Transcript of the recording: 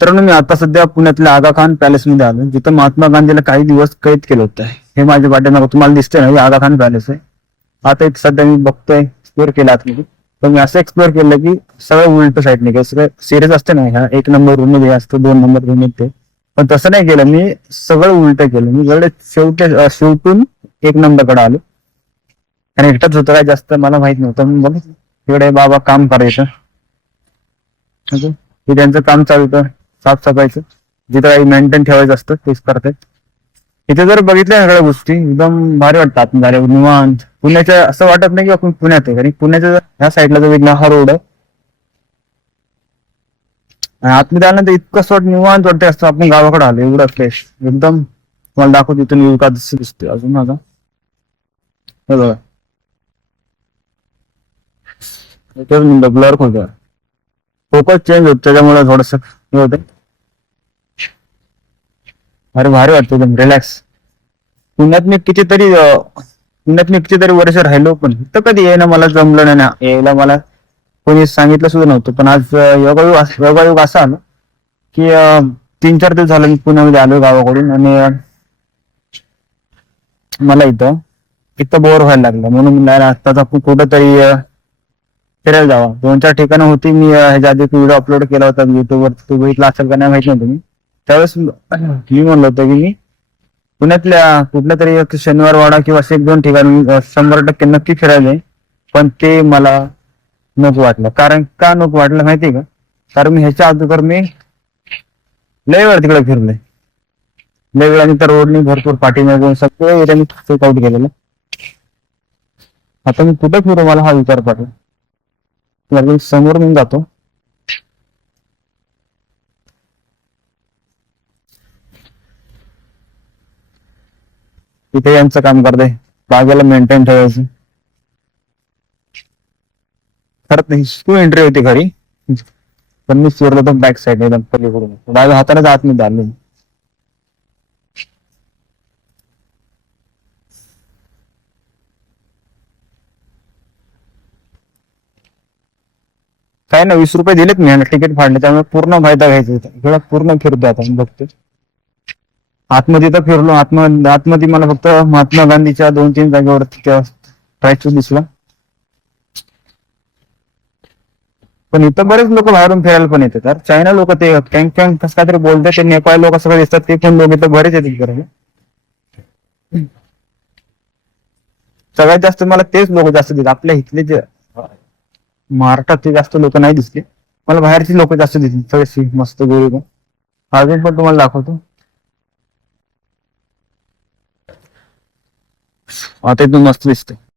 मित्रांनो मी आता सध्या पुण्यातल्या आगा खान पॅलेस मध्ये आलो जिथं महात्मा गांधीला काही दिवस कैद केलं होतं. हे माझ्या पाठीमागं तुम्हाला दिसतंय ना हे आगा खान पॅलेस आहे. आता इथे सध्या मी बघतोय एक्सप्लोर केलं आतमध्ये पण मी असं एक्सप्लोअर केलं की सगळं उलट साईड नाही सगळं सिरियस असते ना ह्या एक नंबर रूममध्ये असतं दोन नंबर रूममध्ये. पण तसं नाही केलं मी सगळं उलट केलं. मी सगळे शेवटे शेवटून एक नंबरकडे आलो. आणि एकटाच होतं काय जास्त मला माहीत नव्हतं. मी बघ. तिकडे बाबा काम करायचं. त्यांचं काम चालू होतं. साफसफाईचं. जिथं काही मेंटेन ठेवायचं असतं तेच करतात. इथे जर बघितल्या सगळ्या गोष्टी एकदम भारी वाटतात झाले निवांत. पुण्याच्या असं वाटत नाही की आपण पुण्यात आहे. कारण पुण्याच्या जर- ह्या साईडला जो विघ्न हा रोड आहे. आणि आतमध्ये आल्यानंतर इतकं असं निवांत वाटतं असतं आपण गावाकडे आलो एवढं फ्रेश एकदम तुम्हाला दाखवतो इथून येऊ का दिसते दिसते अजून माझा. हे बघा. ब्लर होतं फोकस चेंज होत त्याच्यामुळे थोडस हे होतं. अरे भारी वाटतं एकदम रिलॅक्स पुण्यात मी कितीतरी पुण्यात मी कितीतरी वर्ष राहिलो पण तर कधी यायला मला जमलं नाही ना. यायला मला कोणी सांगितलं सुद्धा नव्हतं. पण आज योगायोग योगायोग असा आला की तीन चार दिवस झालं मी पुण्यामध्ये आलो गावाकडून आणि मला इथं इथं बोर व्हायला लागलं. म्हणून म्हणलं आपण कुठंतरी फिरायला जावा. दोन चार ठिकाणं होती मी ह्याच्या आधी व्हिडिओ अपलोड केला होता युट्यूबवर तू बघितला असेल का नाही माहिती नाही तुम्ही. त्यावेळेस मी म्हणलं होतं की मी पुण्यातल्या कुठल्या तरी शनिवार वाडा किंवा असे एक दोन ठिकाणी शंभर टक्के नक्की फिरायला. पण ते मला नको वाटलं. कारण का नको वाटलं माहितीये का? कारण मी ह्याच्या अगोदर मी लय वेळ तिकडे फिरले लय आणि तर रोडनी भरपूर पाठीमागून सगळे एरिया मी चेकआउट केलेलं. आता मी कुठे फिरू मला हा विचार पडला. लगेच समोर मी जातो. तिथे यांचं काम करते. बागेला मेंटेन ठेवायचं. खरंच नाही तू एंट्री होती खरी. पण मी फिरलो तर बॅक साईड एकदम पलीकडून. डाव्या जात नाही आलो. काय ना वीस रुपये दिलेत मी तिकीट फाडले त्यामुळे पूर्ण फायदा घ्यायचा होता इकडं पूर्ण फिरतो आता मी बघतो. आतमध्ये तर फिरलो आत्म आतमध्ये मला फक्त महात्मा गांधीच्या दोन तीन जागेवर स्टॅच्यू दिसला. पण इथं बरेच लोक बाहेरून फिरायला पण येतात. तर चायना लोक ते कॅंग कॅंग कसं काहीतरी बोलतात ते नेपाळ लोक सगळे दिसतात ते पण लोक इथं बरेच येतात करायला सगळ्यात जास्त मला तेच लोक जास्त देतात आपल्या इथले जे महाराष्ट्रात ते जास्त लोक नाही दिसले. मला बाहेरची लोक जास्त दिसली. थोडीशी मस्त गोळी अजून पण तुम्हाला दाखवतो. आता इथून मस्त दिसते